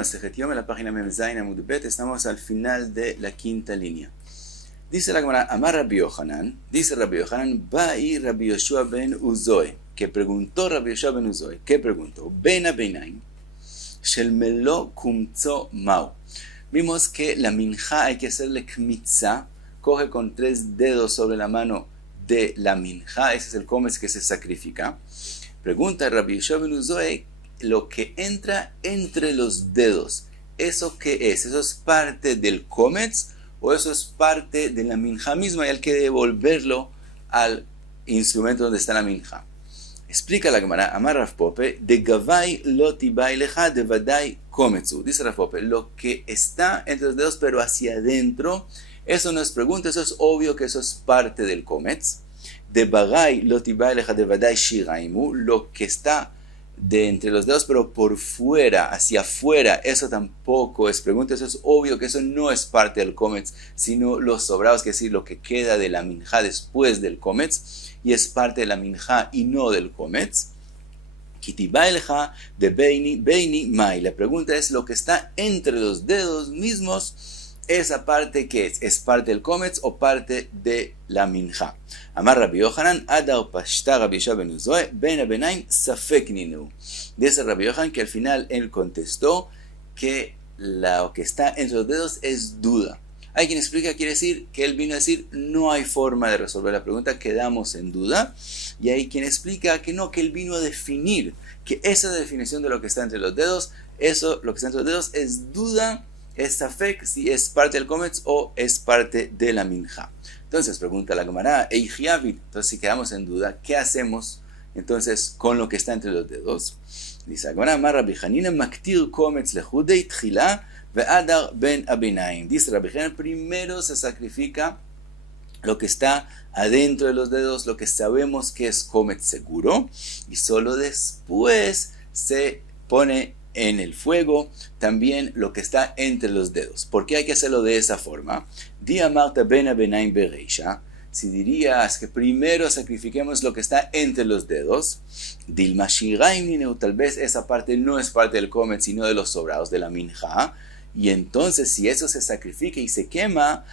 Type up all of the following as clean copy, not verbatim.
Masejet Yom, en la página Mem Zayin Amud Bet, estamos al final de la quinta línea. Dice la Gemara, Amar Rabbi Yohanan, dice Rabbi Yohanan, Ba'i Rabbi Yoshua ben Uzoe, que preguntó Rabbi Yoshua ben Uzoe, ¿qué preguntó? Ben Abeinaim, Shel Melo Kumtzo Mau. Vimos que la minja hay que hacerle kmitza, coge con 3 dedos sobre la mano de la minja, ese es el cometz que se sacrifica. Pregunta Rabbi Yoshua ben Uzoe, lo que entra entre los dedos, ¿eso qué es? ¿Eso es parte del cometz o eso es parte de la minja misma y hay que devolverlo al instrumento donde está la minja? Explica la Gemara, Amar Rav Pope, de Gavai lo tibai leja de vadai kometzu. Dice Rav Pope, lo que está entre los dedos pero hacia adentro, eso no es pregunta, eso es obvio que eso es parte del cometz. De Bagai lo tibai leja de vadai shiraimu, lo que está de entre los dedos pero por fuera, hacia afuera, eso tampoco es pregunta, eso es obvio que eso no es parte del cometz, sino los sobrados, que es decir, lo que queda de la minja después del cometz, y es parte de la minja y no del cometz. Kitibailja de beini mai. La pregunta es lo que está entre los dedos mismos, esa parte que es parte del cometz o parte de la minja. Amar Rabbi Yohanan, Adar Pashta Rabbi Yoshua ben Uzoe, Ben Abeinaim Safek Ninu. Dice Rabbi Yohanan que al final él contestó que lo que está entre los dedos es duda. Hay quien explica, quiere decir que él vino a decir no hay forma de resolver la pregunta, quedamos en duda. Y hay quien explica que no, que él vino a definir, que esa definición de lo que está entre los dedos, eso, lo que está entre los dedos es duda, es safek, si es parte del cometz o es parte de la minja. Entonces pregunta la Gemara, entonces si quedamos en duda, ¿qué hacemos entonces con lo que está entre los dedos? Dice la Gemara, Amar Rabbi Hanina maktir kometz lehudei tchila ve'adar ben abeinaim. Dice Rabbi Hanina, primero se sacrifica lo que está adentro de los dedos, lo que sabemos que es cometz seguro, y solo después se pone en el fuego también lo que está entre los dedos. ¿Por qué hay que hacerlo de esa forma? Di Amarta ben abeinaim bereisha. Si dirías que primero sacrifiquemos lo que está entre los dedos, Dilma shiraim nineu, tal vez esa parte no es parte del cometz sino de los sobrados de la minja. Y entonces si eso se sacrifica y se quema,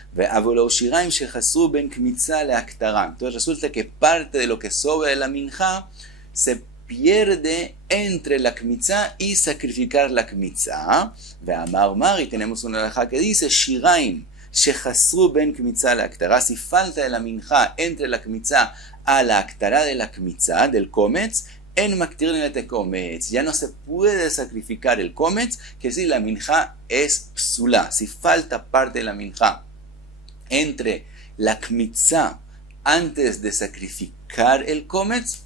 entonces resulta que parte de lo que sobra de la minja se pierde entre la kmitza y sacrificar la kmitza. Y tenemos una halajá que dice shiraim shechasru ben kmitza la aktara, si falta de la minja entre la kmitza a la aktara de la kmitza del kometz, en maktirin et kometz, ya no se puede sacrificar el kometz, que si la minja es psula, si falta parte de la minja entre la kmitza antes de sacrificar el kometz,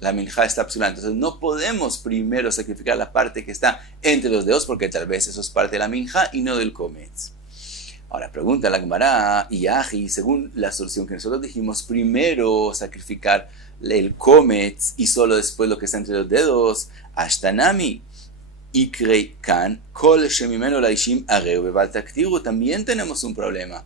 la minja está psula. Entonces no podemos primero sacrificar la parte que está entre los dedos porque tal vez eso es parte de la minja y no del kometz. Ahora pregunta la Gemara, y según la solución que nosotros dijimos, primero sacrificar el kometz y solo después lo que está entre los dedos, ashtanami ikrei kan kol shemimeno laishim areu beval taktiru, también tenemos un problema,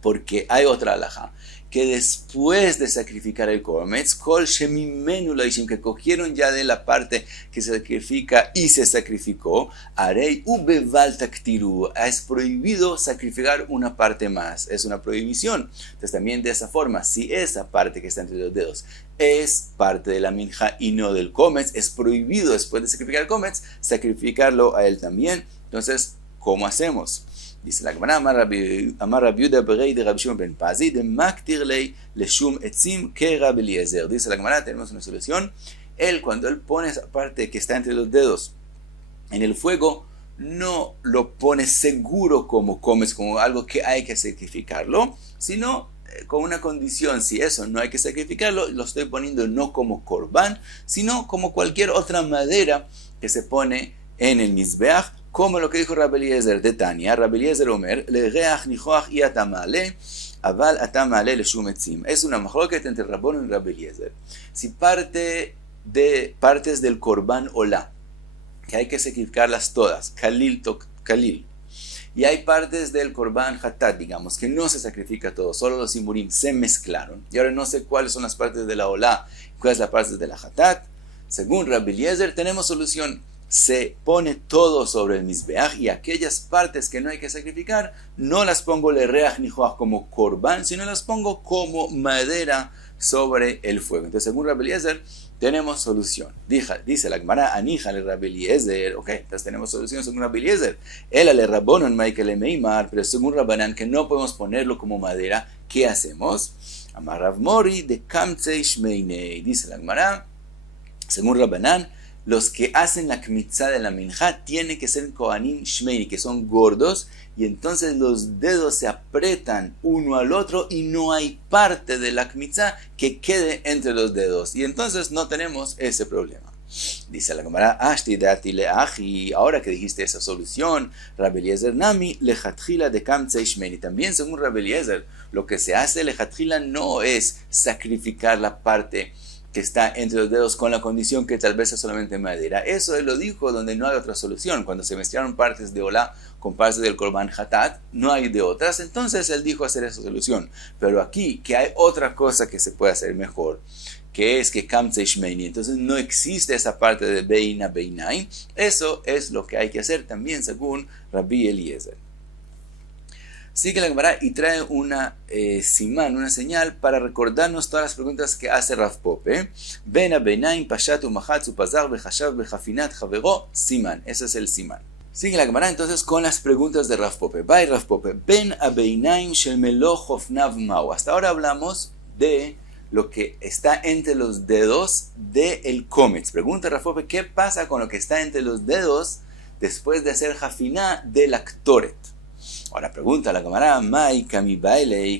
porque hay otra halajá, que después de sacrificar el kometz, kol shemimenu laishim, que cogieron ya de la parte que se sacrifica y se sacrificó, arei ubeval taktiru, es prohibido sacrificar una parte más, es una prohibición. Entonces también de esa forma, si esa parte que está entre los dedos es parte de la minja y no del kometz, es prohibido después de sacrificar el kometz, sacrificarlo a él también. Entonces, ¿cómo hacemos? Dice la Gemara, Amar Rabbi Yehuda berei de Rabbi Shimon ben Pazi de maktir lei leshum etzim ke Rabbi Eliezer. Dice la Gemara, tenemos una solución. Cuando él pone esa parte que está entre los dedos en el fuego, no lo pone seguro como comes, como algo que hay que sacrificarlo, sino con una condición: si eso no hay que sacrificarlo, lo estoy poniendo no como corbán, sino como cualquier otra madera que se pone en el mizbeach, como lo que dijo Rabbi Eliezer de Tania. Rabbi Eliezer Omer, le reach nichoach y atamale, aval atamale le shum etzim. Es una mahloket entre Rabón y Rabbi Eliezer. Si partes del corbán olá, que hay que sacrificarlas todas, kalil, y hay partes del corbán hatat, digamos, que no se sacrifica todo, solo los simurim se mezclaron, y ahora no sé cuáles son las partes de la olá, cuál es la parte de la hatat. Según Rabbi Eliezer tenemos solución. se pone todo sobre el Mizbeach y aquellas partes que no hay que sacrificar, no las pongo lereach ni joach como korban, sino las pongo como madera sobre el fuego. Entonces, según Rabbi Eliezer, tenemos solución. Dice la Gemara, anija le Rabbi Eliezer, ok, entonces tenemos solución según Rabbi Eliezer. Él le Rabbonon Michael Meimar, pero según Rabbanan, que no podemos ponerlo como madera, ¿qué hacemos? Amar Rav Mori de Kamtzei Shmeinei. Dice la Gemara, según Rabbanan, los que hacen la kmitzá de la minjá tienen que ser kohanim shmeini, que son gordos, y entonces los dedos se apretan uno al otro y no hay parte de la kmitzá que quede entre los dedos. Y entonces no tenemos ese problema. Dice la Gemara, Ashti dati leachi, ahora que dijiste esa solución, Rabbi Eliezer nami lechatchila de kamtzei shmeini. También según Rabbi Eliezer, lo que se hace lechatchila no es sacrificar la parte que está entre los dedos con la condición que tal vez es solamente madera. Eso él lo dijo donde no hay otra solución. Cuando se mezclaron partes de Olá con partes del Korban Hatat, no hay de otras. Entonces él dijo hacer esa solución. Pero aquí, que hay otra cosa que se puede hacer mejor, que es que Kamtzei Shmeini. Entonces no existe esa parte de Beina Beinaim. Eso es lo que hay que hacer también según Rabbi Eliezer. Sigue la Gemara y trae una simán, una señal para recordarnos todas las preguntas que hace Rav Pope. Ben abeinaim pashat umachatz upazar bechashav bechafinat javero simán. Ese es el simán. Sigue la Gemara entonces con las preguntas de Rav Pope. Bye Rav Pope. Ben abeinaim shel meloch ofnav mau. Hasta ahora hablamos de lo que está entre los dedos del kometz. Pregunta Rav Pope, ¿qué pasa con lo que está entre los dedos después de hacer jafiná del aktoret? Ahora pregunta la Gemara,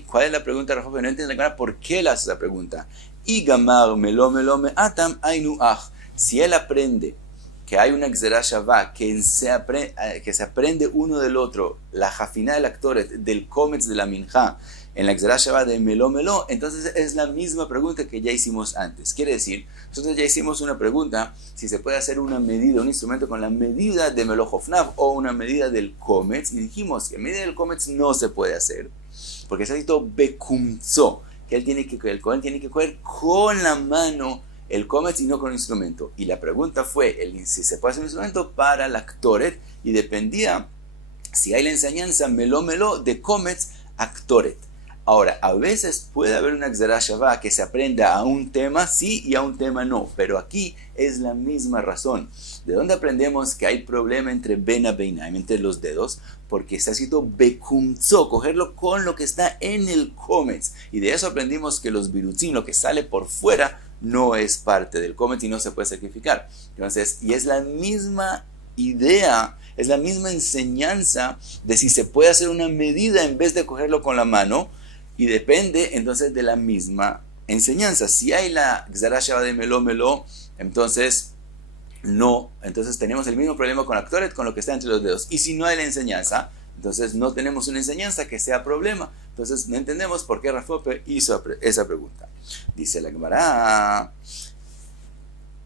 ¿cuál es la pregunta de Rav Pope? No entiende la Gemara por qué le hace esa pregunta. Y gamar melome atam ainu ach. Si él aprende que hay una gzerá shavá, que se aprende uno del otro, la jafiná del aktoret, del kometz de la minjá, en la gzerá shavá de meló, entonces es la misma pregunta que ya hicimos antes. Quiere decir, nosotros ya hicimos una pregunta, si se puede hacer una medida, un instrumento con la medida de meló hofnav o una medida del kometz, y dijimos que medida del kometz no se puede hacer, porque está escrito bekumzo, que el Cohen tiene que coger con la mano el kometz y no con el instrumento. Y la pregunta fue, si se puede hacer un instrumento para la aktoret, y dependía si hay la enseñanza meló de kometz aktoret. Ahora, a veces puede haber una gzerá shavá que se aprenda a un tema sí y a un tema no, pero aquí es la misma razón. ¿De dónde aprendemos que hay problema entre bena beinaim, entre los dedos? Porque está escrito bekumzo, cogerlo con lo que está en el kometz. Y de eso aprendimos que los birutzim, lo que sale por fuera, no es parte del kometz y no se puede sacrificar. Entonces, y es la misma idea, es la misma enseñanza de si se puede hacer una medida en vez de cogerlo con la mano. Y depende entonces de la misma enseñanza. Si hay la gzerá shavá de meló, entonces no. Entonces tenemos el mismo problema con aktoret, con lo que está entre los dedos. Y si no hay la enseñanza, entonces no tenemos una enseñanza que sea problema. Entonces no entendemos por qué Rav Pope hizo esa pregunta. Dice la Gemara,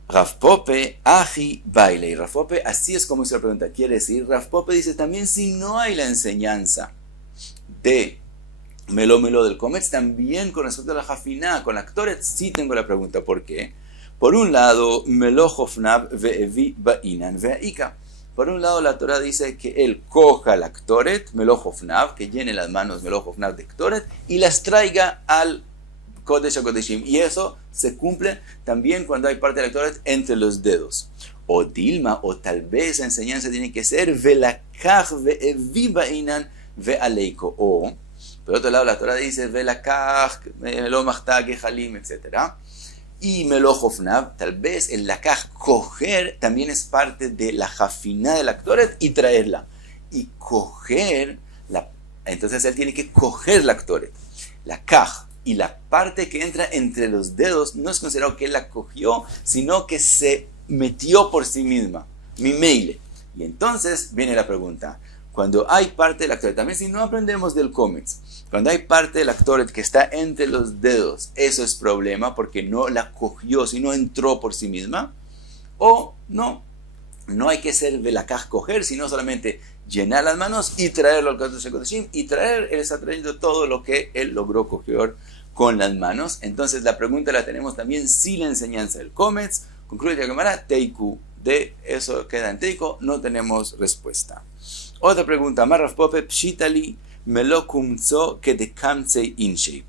Rav Pope, aji baile. Y Rav Pope, así es como hizo la pregunta. Quiere decir, Rav Pope dice también si no hay la enseñanza de meló del kometz, también con respecto a la jafiná, con la aktoret, sí tengo la pregunta. ¿Por qué? Por un lado, meló hofnav ve'evi ba'inan ve'ika. Por un lado, la Torah dice que él coja la aktoret, meló hofnav, que llene las manos meló hofnav de aktoret, y las traiga al kodesh HaKodeshim. Y eso se cumple también cuando hay parte de la aktoret entre los dedos. O Dilma, o tal vez la enseñanza tiene que ser velakach ve'evi ba'inan ve'aleiko. O por otro lado, la Torah dice, velakach, melo machtag, gehalim, etc. Y melo hofnav, tal vez el lakach, coger, también es parte de la jafiná del aktoret y traerla. Y coger, entonces él tiene que coger la aktoret. La kaj y la parte que entra entre los dedos no es considerado que él la cogió, sino que se metió por sí misma. Mi meile. Y entonces viene la pregunta. Cuando hay parte del aktoret, también si no aprendemos del kometz, cuando hay parte del aktoret que está entre los dedos, eso es problema porque no la cogió, sino entró por sí misma. O no hay que ser velakaj coger, sino solamente llenar las manos y traerlo al kodesh HaKodeshim, y él está trayendo todo lo que él logró coger con las manos. Entonces la pregunta la tenemos también si la enseñanza del kometz. Concluye la Gemara, Teiku de eso queda en teiko, no tenemos respuesta. Otra pregunta, Rav Pope, pshitali melo kumtso que de kamtsei inshei.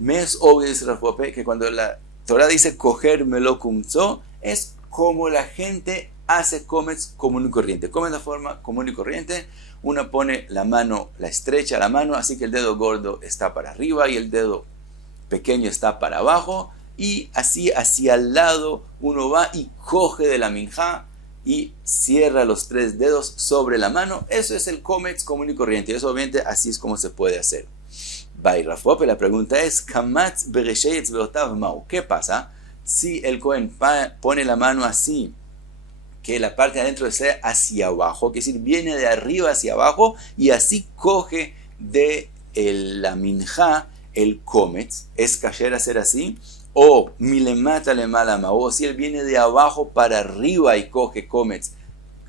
Me es obvio, dice Rav Pope, que cuando la Torah dice coger melo kumtso, es como la gente hace comets común y corriente. Come de forma común y corriente. Uno pone la mano, la estrecha la mano, así que el dedo gordo está para arriba y el dedo pequeño está para abajo. Y así hacia el lado uno va y coge de la minjá y cierra los 3 dedos sobre la mano. Eso es el comets común y corriente. Y eso obviamente así es como se puede hacer. By Rav Pope, la pregunta es, Kamatz bereshei etzbeotav mau. ¿Qué pasa si el Cohen pone la mano así, que la parte de adentro sea hacia abajo, que es decir, viene de arriba hacia abajo y así coge de la minjá el comets? ¿Es kasher hacer así? O milemata le malama, o si él viene de abajo para arriba y coge comets,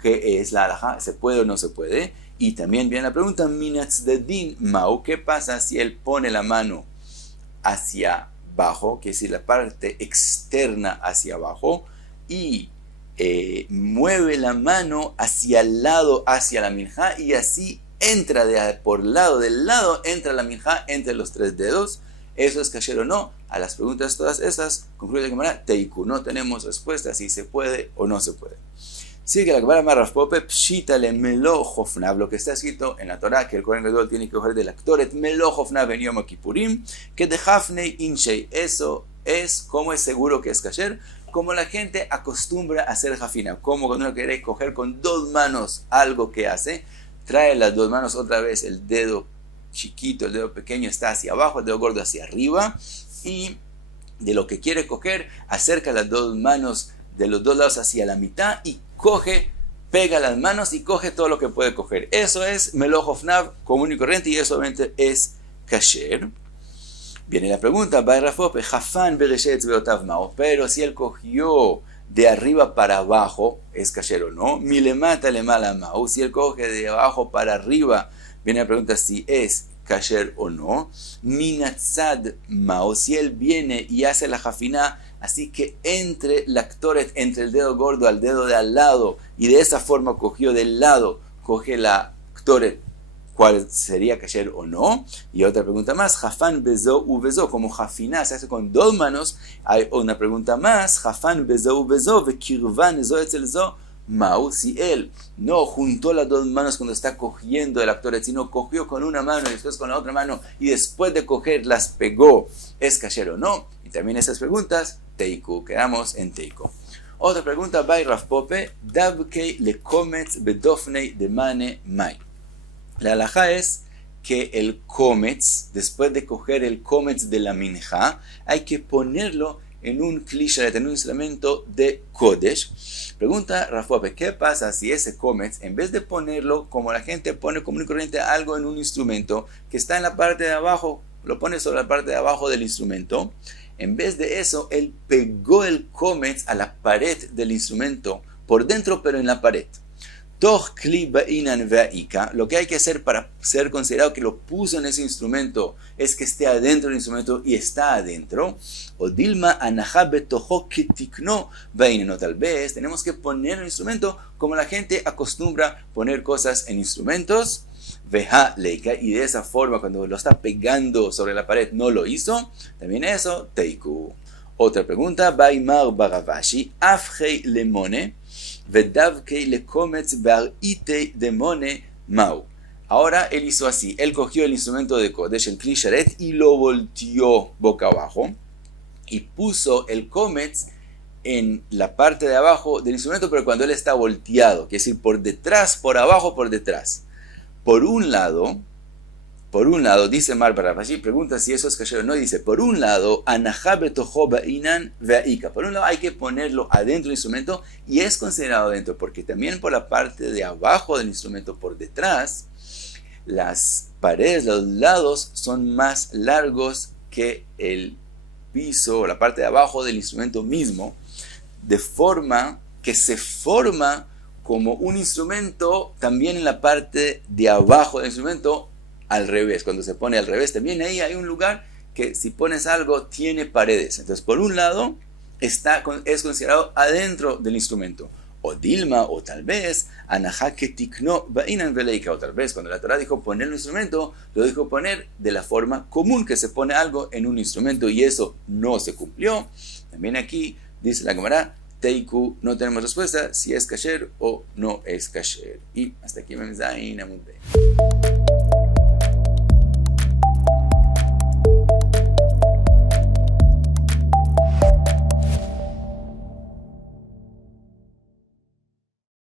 ¿qué es la halajá? ¿Se puede o no se puede? Y también viene la pregunta, minatzedin mau, ¿qué pasa si él pone la mano hacia abajo, que es decir, la parte externa hacia abajo, y mueve la mano hacia el lado, hacia la minjá, y así entra del lado entra la minjá entre los 3 dedos? ¿Eso es kasher o no? A las preguntas todas esas, concluye la Gemara, teiku, no tenemos respuesta si se puede o no se puede. Sigue la Gemara Rav Pope, pshita le melo hofnav, lo que está escrito en la Torah, que el Kohen Gadol tiene que coger de la Ktoret, melo hofnav en Yom Kippurim, que de hafnei inshei. Eso es como es seguro que es kasher, como la gente acostumbra a hacer jafina, como cuando uno quiere coger con 2 manos algo que hace, trae las 2 manos otra vez, el dedo chiquito, el dedo pequeño está hacia abajo, el dedo gordo hacia arriba, y de lo que quiere coger, acerca las 2 manos de los 2 lados hacia la mitad y coge, pega las manos y coge todo lo que puede coger. Eso es melo hofnav común y corriente, y eso obviamente es kasher. Viene la pregunta, pero si él cogió de arriba para abajo, ¿es kasher o no? Milemata le malamau, si él coge de abajo para arriba, viene la pregunta si es kasher o no. Minatzad mao, si él viene y hace la jafina, así que entre la ktoret, entre el dedo gordo al dedo de al lado, y de esa forma cogió del lado, coge la ktoret, ¿cuál sería kasher o no? Y otra pregunta más, jafan bezo u bezo, como jafina se hace con 2 manos, hay una pregunta más, jafan bezo u bezo, ve kirvan zo etzel zo, mau, si él no juntó las 2 manos cuando está cogiendo el ktoret, sino cogió con una mano y después con la otra mano, y después de coger las pegó, ¿es kasher o no? Y también esas preguntas, teiku, quedamos en teiku. Otra pregunta, by Rav Pope, davkei le komets bedofnei de mane mai. La halajá es que el komets, después de coger el komets de la minjá, hay que ponerlo en un kli sharet, en un instrumento de kodesh. Pregunta Rav Pope, ¿qué pasa si ese komets, en vez de ponerlo como la gente pone común y corriente algo en un instrumento que está en la parte de abajo, lo pone sobre la parte de abajo del instrumento? En vez de eso, él pegó el komets a la pared del instrumento, por dentro pero en la pared. Lo que hay que hacer para ser considerado que lo puso en ese instrumento es que esté adentro del instrumento y está adentro. O dilma tal vez tenemos que poner el instrumento como la gente acostumbra poner cosas en instrumentos. Veja leika, y de esa forma cuando lo está pegando sobre la pared no lo hizo. También eso, teiku. Otra pregunta, Baimar Baravashi, Afhei Lemone. Ahora él hizo así, él cogió el instrumento de Kodesh, el Kli Sharet, y lo volteó boca abajo y puso el komets en la parte de abajo del instrumento, pero cuando él está volteado, que es decir, por detrás, por abajo, por detrás. Por un lado, dice Mar Baravashi, pregunta si eso es kasher o no, dice, por un lado, por un lado hay que ponerlo adentro del instrumento, y es considerado adentro, porque también por la parte de abajo del instrumento, por detrás, las paredes, los lados, son más largos que el piso, o la parte de abajo del instrumento mismo, de forma que se forma como un instrumento también en la parte de abajo del instrumento, al revés. Cuando se pone al revés, también ahí hay un lugar que si pones algo tiene paredes. Entonces, por un lado es considerado adentro del instrumento. O Dilma, o tal vez, Anahá que tikno ba'inan veleika, o tal vez cuando la Torah dijo poner un instrumento, lo dijo poner de la forma común que se pone algo en un instrumento y eso no se cumplió. También aquí dice la Gemara, Teiku, no tenemos respuesta si es kasher o no es kasher. Y hasta aquí me Zain Amud Bey.